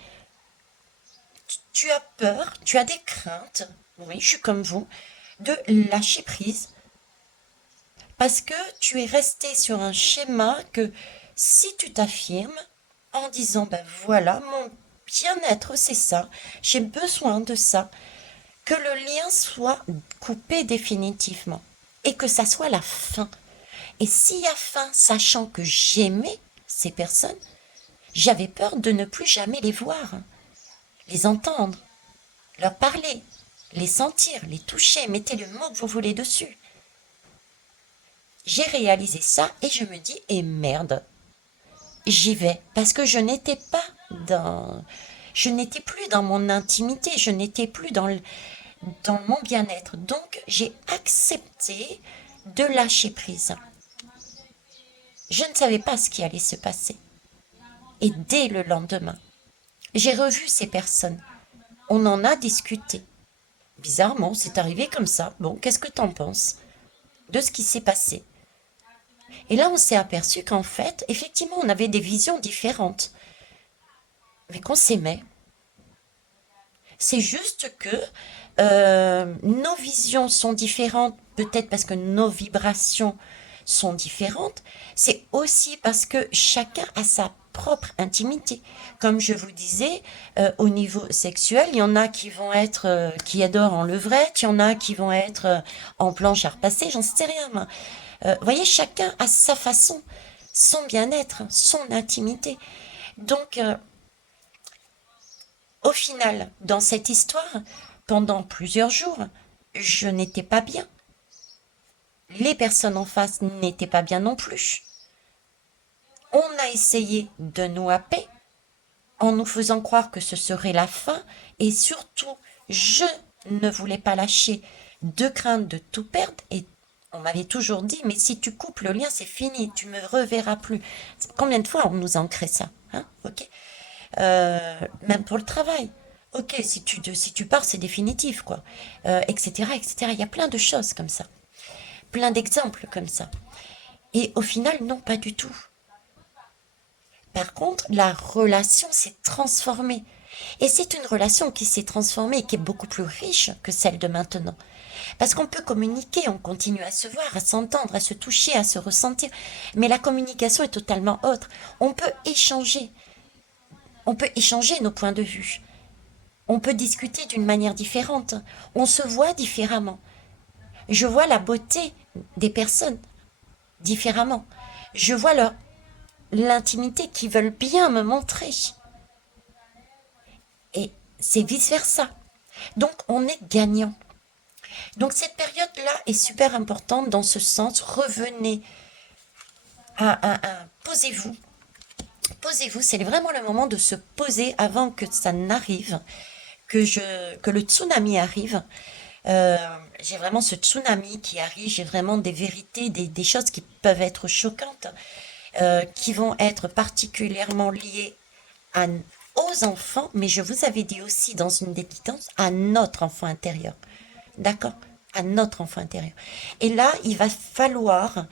tu as peur, tu as des craintes, oui, je suis comme vous, de lâcher prise parce que tu es resté sur un schéma que si tu t'affirmes en disant, ben voilà, mon bien-être, c'est ça, j'ai besoin de ça, que le lien soit coupé définitivement et que ça soit la fin. Et s'il y a fin, sachant que j'aimais ces personnes, j'avais peur de ne plus jamais les voir, les entendre, leur parler, les sentir, les toucher, mettez le mot que vous voulez dessus. J'ai réalisé ça et je me dis, et merde, j'y vais parce que je n'étais plus dans mon intimité, je n'étais plus dans mon bien-être. Donc, j'ai accepté de lâcher prise. Je ne savais pas ce qui allait se passer. Et dès le lendemain, j'ai revu ces personnes. On en a discuté. Bizarrement, c'est arrivé comme ça. Bon, qu'est-ce que t'en penses de ce qui s'est passé? Et là, on s'est aperçu qu'en fait, effectivement, on avait des visions différentes, mais qu'on s'aimait. C'est juste que nos visions sont différentes, peut-être parce que nos vibrations sont différentes. C'est aussi parce que chacun a sa propre intimité. Comme je vous disais, au niveau sexuel, il y en a qui vont être, qui adorent en levrette, il y en a qui vont être en planche à repasser, j'en sais rien. Moi. Vous voyez, chacun a sa façon, son bien-être, son intimité. Donc, au final, dans cette histoire, pendant plusieurs jours, je n'étais pas bien. Les personnes en face n'étaient pas bien non plus. On a essayé de nous happer en nous faisant croire que ce serait la fin et surtout, je ne voulais pas lâcher de crainte de tout perdre et on m'avait toujours dit, mais si tu coupes le lien, c'est fini, tu me reverras plus. Combien de fois on nous a ancré ça, hein? Ok. Même pour le travail. Ok, si tu pars, c'est définitif, quoi. Etc., etc. Il y a plein de choses comme ça. Plein d'exemples comme ça. Et au final, non, pas du tout. Par contre, la relation s'est transformée. Et c'est une relation qui s'est transformée et qui est beaucoup plus riche que celle de maintenant. Parce qu'on peut communiquer, on continue à se voir, à s'entendre, à se toucher, à se ressentir. Mais la communication est totalement autre. On peut échanger. On peut échanger nos points de vue. On peut discuter d'une manière différente. On se voit différemment. Je vois la beauté des personnes différemment. Je vois l'intimité qu'ils veulent bien me montrer. Et c'est vice-versa. Donc on est gagnant. Donc cette période-là est super importante dans ce sens. Revenez posez-vous. Posez-vous, c'est vraiment le moment de se poser avant que ça n'arrive, que le tsunami arrive. Euh, j'ai vraiment ce tsunami qui arrive, j'ai vraiment des vérités, des choses qui peuvent être choquantes, qui vont être particulièrement liées à, aux enfants, mais je vous avais dit aussi dans une des guidances, à notre enfant intérieur. D'accord? À notre enfant intérieur. Et là, il va falloir,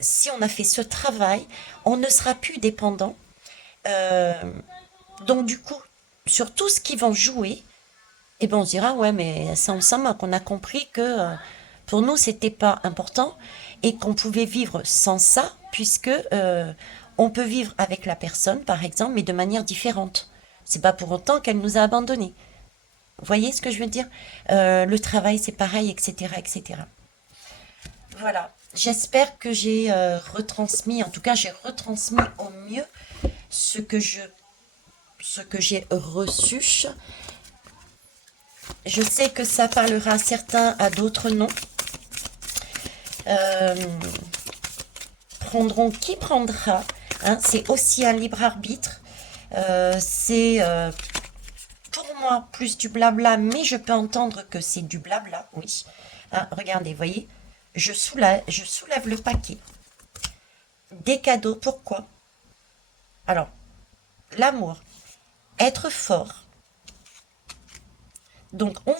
si on a fait ce travail, on ne sera plus dépendant. Euh, donc du coup, sur tout ce qu'ils vont jouer, et ben on se dira, ouais, mais ça, on s'en moque. On a compris que pour nous, c'était pas important et qu'on pouvait vivre sans ça, puisque on peut vivre avec la personne, par exemple, mais de manière différente. C'est pas pour autant qu'elle nous a abandonnés. Vous voyez ce que je veux dire? Le travail, c'est pareil, etc., etc. Voilà. J'espère que j'ai retransmis, en tout cas, j'ai retransmis au mieux ce que ce que j'ai reçu. Je sais que ça parlera à certains, à d'autres non. Euh, Prendront qui prendra. Hein, c'est aussi un libre arbitre. C'est pour moi plus du blabla, mais je peux entendre que c'est du blabla, oui. Hein, regardez, voyez, je soulève le paquet. Des cadeaux, pourquoi? Alors, l'amour, être fort. Donc on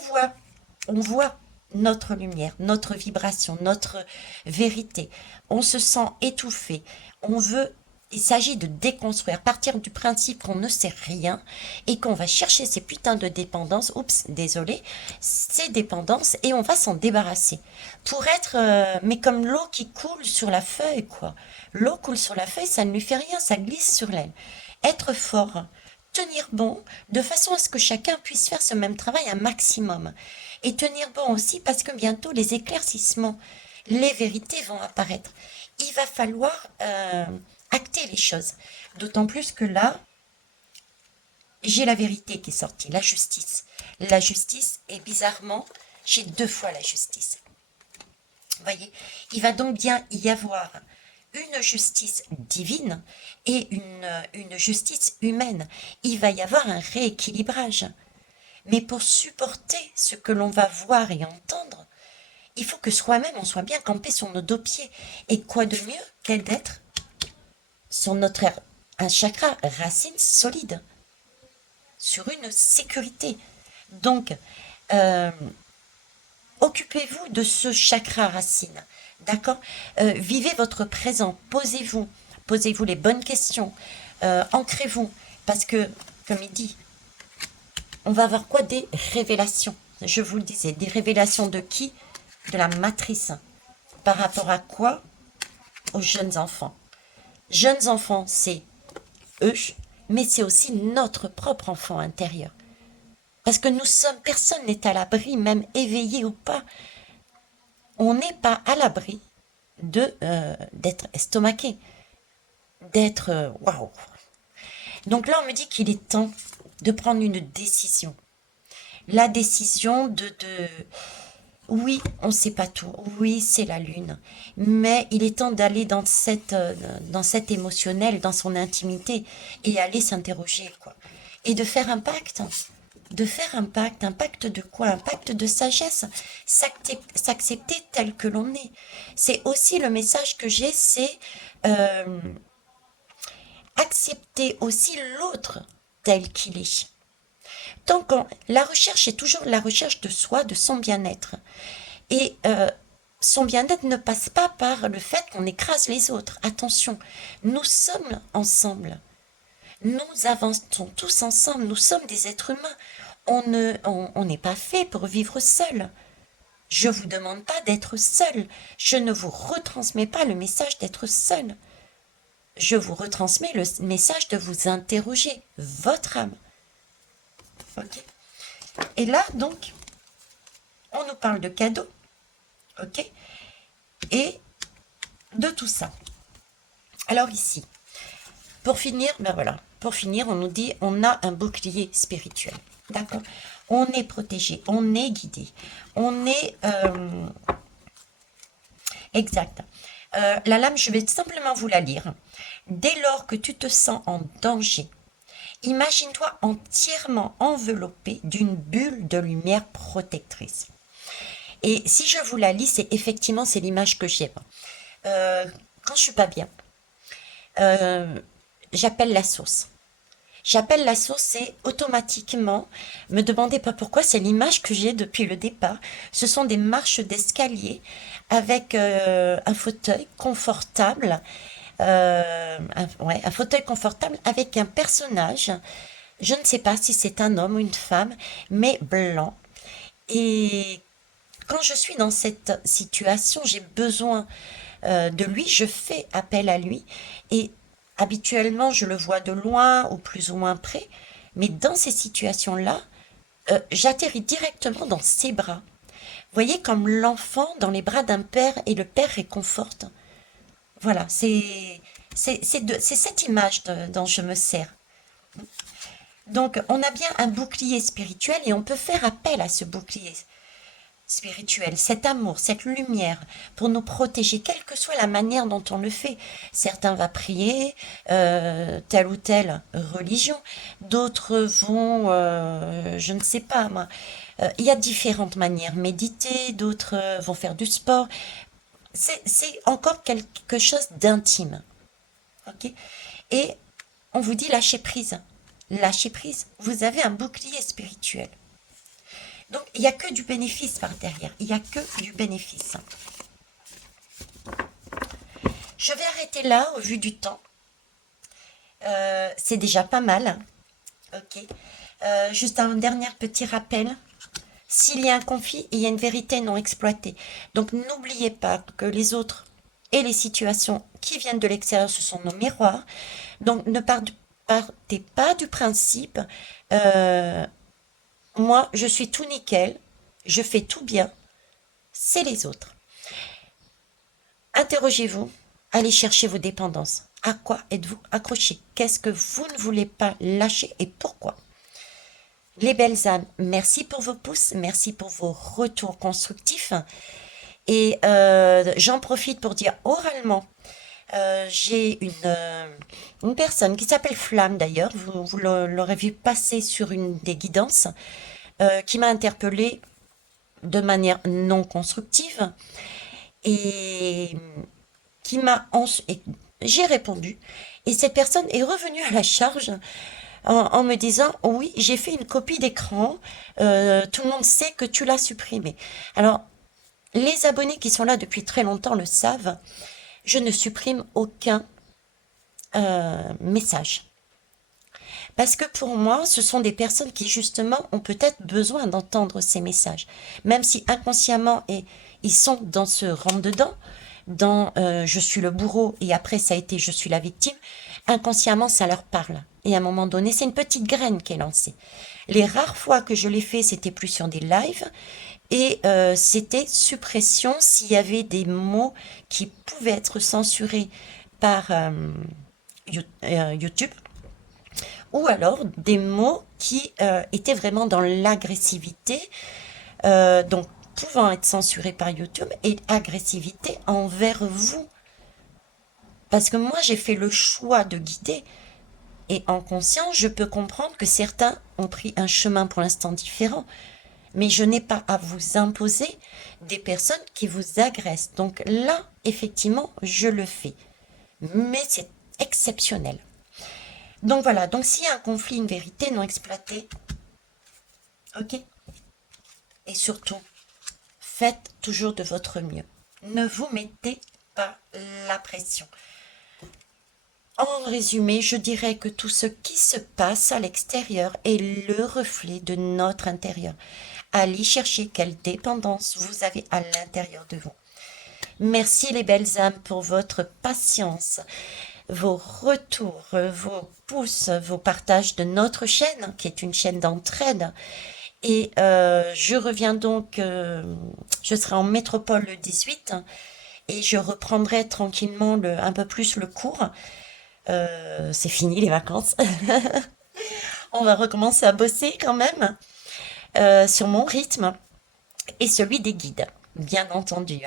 voit notre lumière, notre vibration, notre vérité. On se sent étouffé. On veut Il s'agit de déconstruire, partir du principe qu'on ne sait rien et qu'on va chercher ces putains de dépendances, oups, désolé, ces dépendances et on va s'en débarrasser. Pour être, mais comme l'eau qui coule sur la feuille, quoi. L'eau coule sur la feuille, ça ne lui fait rien, ça glisse sur l'aile. Être fort, tenir bon, de façon à ce que chacun puisse faire ce même travail un maximum. Et tenir bon aussi parce que bientôt les éclaircissements, les vérités vont apparaître. Il va falloir acter les choses. D'autant plus que là, j'ai la vérité qui est sortie, la justice. La justice, et bizarrement, j'ai 2 fois la justice. Vous voyez, il va donc bien y avoir une justice divine et une justice humaine. Il va y avoir un rééquilibrage. Mais pour supporter ce que l'on va voir et entendre, il faut que soi-même on soit bien campé sur nos 2 pieds. Et quoi de mieux qu'elle d'être sur un chakra racine solide, sur une sécurité. Donc, euh, occupez-vous de ce chakra racine, d'accord. Vivez votre présent, posez-vous les bonnes questions, ancrez-vous, parce que, comme il dit, on va avoir quoi? Des révélations. Je vous le disais, des révélations de qui? De la matrice. Par rapport à quoi? Aux jeunes enfants. Jeunes enfants, c'est eux, mais c'est aussi notre propre enfant intérieur. Parce que personne n'est à l'abri, même éveillé ou pas. On n'est pas à l'abri d'être estomaqué, d'être waouh. Donc là, on me dit qu'il est temps de prendre une décision. La décision oui, on ne sait pas tout. Oui, c'est la lune. Mais il est temps d'aller dans cet émotionnel, dans son intimité, et aller s'interroger, quoi. Et de faire un pacte. De faire un pacte de quoi? Un pacte de sagesse. S'accepter tel que l'on est. C'est aussi le message que j'ai, c'est euh, accepter aussi l'autre tel qu'il est. Donc, la recherche est toujours la recherche de soi, de son bien-être. Et son bien-être ne passe pas par le fait qu'on écrase les autres. Attention, nous sommes ensemble. Nous avançons tous ensemble. Nous sommes des êtres humains. On n'est pas fait pour vivre seul. Je ne vous demande pas d'être seul. Je ne vous retransmets pas le message d'être seul. Je vous retransmets le message de vous interroger, votre âme. Ok. Et là, donc, on nous parle de cadeaux. Ok. Et de tout ça. Alors ici, pour finir, ben voilà, pour finir, on nous dit on a un bouclier spirituel. D'accord. On est protégé, on est guidé, on est exact. La lame, je vais simplement vous la lire. Dès lors que tu te sens en danger, imagine-toi entièrement enveloppé d'une bulle de lumière protectrice. Et si je vous la lis, c'est l'image que j'ai. Quand je suis pas bien, euh, j'appelle la source. J'appelle la source et automatiquement, me demandez pas pourquoi, c'est l'image que j'ai depuis le départ. Ce sont des marches d'escalier avec un fauteuil confortable, un fauteuil confortable avec un personnage. Je ne sais pas si c'est un homme ou une femme, mais blanc. Et quand je suis dans cette situation, j'ai besoin de lui, je fais appel à lui et habituellement je le vois de loin ou plus ou moins près, mais dans ces situations-là, j'atterris directement dans ses bras. Vous voyez comme l'enfant dans les bras d'un père et le père réconforte. Voilà, c'est cette image dont je me sers. Donc on a bien un bouclier spirituel et on peut faire appel à ce bouclier spirituel, cet amour, cette lumière pour nous protéger, quelle que soit la manière dont on le fait. Certains vont prier telle ou telle religion, d'autres vont, je ne sais pas moi, il y a différentes manières, méditer, d'autres vont faire du sport. C'est encore quelque chose d'intime. Ok. Et on vous dit lâcher prise. Lâcher prise, vous avez un bouclier spirituel. Donc, il n'y a que du bénéfice par derrière. Il n'y a que du bénéfice. Je vais arrêter là, au vu du temps. C'est déjà pas mal. Ok. Juste un dernier petit rappel. S'il y a un conflit, il y a une vérité non exploitée. Donc n'oubliez pas que les autres et les situations qui viennent de l'extérieur, ce sont nos miroirs. Donc ne partez pas du principe, euh, moi je suis tout nickel, je fais tout bien, c'est les autres. Interrogez-vous, allez chercher vos dépendances. À quoi êtes-vous accroché? Qu'est-ce que vous ne voulez pas lâcher et pourquoi? Les belles âmes, merci pour vos pouces, merci pour vos retours constructifs. Et j'en profite pour dire oralement, j'ai une personne qui s'appelle Flamme d'ailleurs, vous l'aurez vu passer sur une des guidances, qui m'a interpellée de manière non constructive et qui m'a et j'ai répondu et cette personne est revenue à la charge en me disant oui, j'ai fait une copie d'écran, tout le monde sait que tu l'as supprimé. Alors les abonnés qui sont là depuis très longtemps le savent, je ne supprime aucun message. Parce que pour moi, ce sont des personnes qui justement ont peut-être besoin d'entendre ces messages. Même si inconsciemment, et ils sont dans ce rentre-dedans, dans je suis le bourreau et après ça a été je suis la victime, inconsciemment ça leur parle. Et à un moment donné, c'est une petite graine qui est lancée. Les rares fois que je l'ai fait, c'était plus sur des lives et c'était suppression s'il y avait des mots qui pouvaient être censurés par YouTube ou alors des mots qui étaient vraiment dans l'agressivité, donc pouvant être censurés par YouTube et agressivité envers vous. Parce que moi, j'ai fait le choix de guider et en conscience, je peux comprendre que certains ont pris un chemin pour l'instant différent. Mais je n'ai pas à vous imposer des personnes qui vous agressent. Donc là, effectivement, je le fais. Mais c'est exceptionnel. Donc voilà, donc s'il y a un conflit, une vérité non exploitée, ok? Et surtout, faites toujours de votre mieux. Ne vous mettez pas la pression. En résumé, je dirais que tout ce qui se passe à l'extérieur est le reflet de notre intérieur. Allez chercher quelle dépendance vous avez à l'intérieur de vous. Merci les belles âmes pour votre patience, vos retours, vos pouces, vos partages de notre chaîne, qui est une chaîne d'entraide. Et je reviens donc, je serai en métropole le 18 et je reprendrai tranquillement un peu plus le cours. C'est fini les vacances. On va recommencer à bosser quand même sur mon rythme et celui des guides, bien entendu.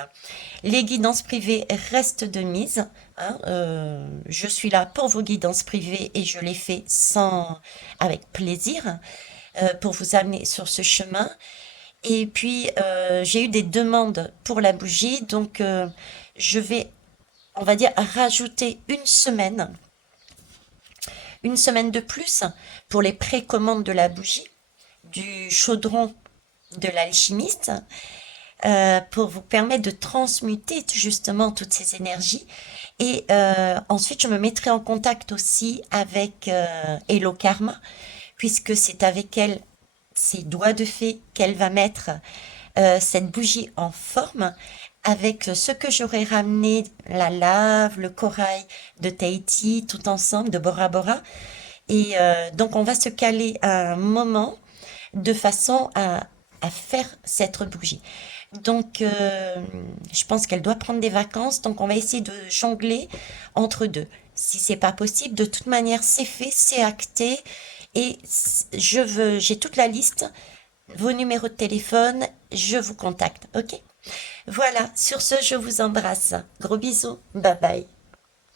Les guidances privées restent de mise. Hein, je suis là pour vos guidances privées et je les fais avec plaisir pour vous amener sur ce chemin. Et puis, j'ai eu des demandes pour la bougie, donc je vais, on va dire, rajouter une semaine de plus pour les précommandes de la bougie, du chaudron de l'alchimiste, pour vous permettre de transmuter justement toutes ces énergies. Et ensuite, je me mettrai en contact aussi avec Hello Karma, puisque c'est avec elle, ses doigts de fée, qu'elle va mettre cette bougie en forme avec ce que j'aurais ramené, la lave, le corail de Tahiti, tout ensemble, de Bora Bora. Et donc, on va se caler à un moment de façon à faire cette bougie. Donc, je pense qu'elle doit prendre des vacances, donc on va essayer de jongler entre deux. Si c'est pas possible, de toute manière, c'est fait, c'est acté, et j'ai toute la liste, vos numéros de téléphone, je vous contacte, ok? Voilà, sur ce, je vous embrasse. Gros bisous, bye bye.